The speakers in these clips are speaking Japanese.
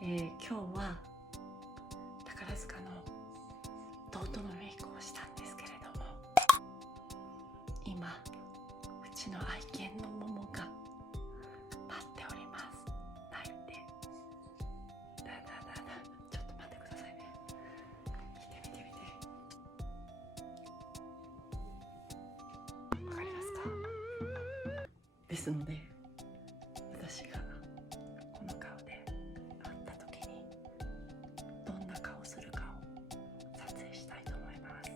今日は宝塚の弟のメイクをしたんですけれども、今うちの愛犬のモモが待っております。泣いてちょっと待ってくださいね。見てわかりますか？ですので私がこの顔で会った時にどんな顔するかを撮影したいと思います。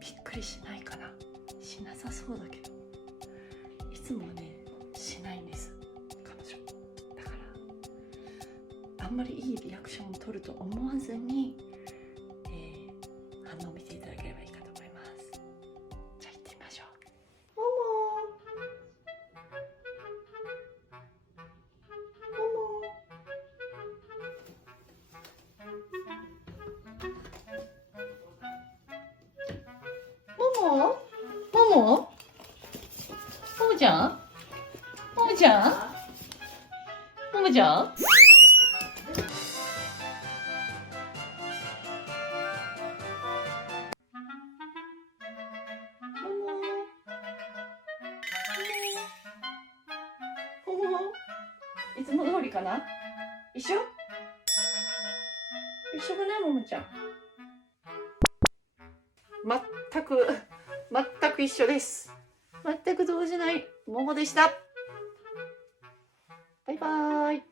びっくりしないかな？しなさそうだけど、いつもねしないんです彼女だから、あんまりいいリアクションを取ると思わずに、反応を見ていただければいいかと思います。じゃあ行ってみましょう。ももちゃんももちゃんももちゃんいつも通りかな？一緒かな、ももちゃん。全く一緒です。全く動じないももでした。バイバーイ。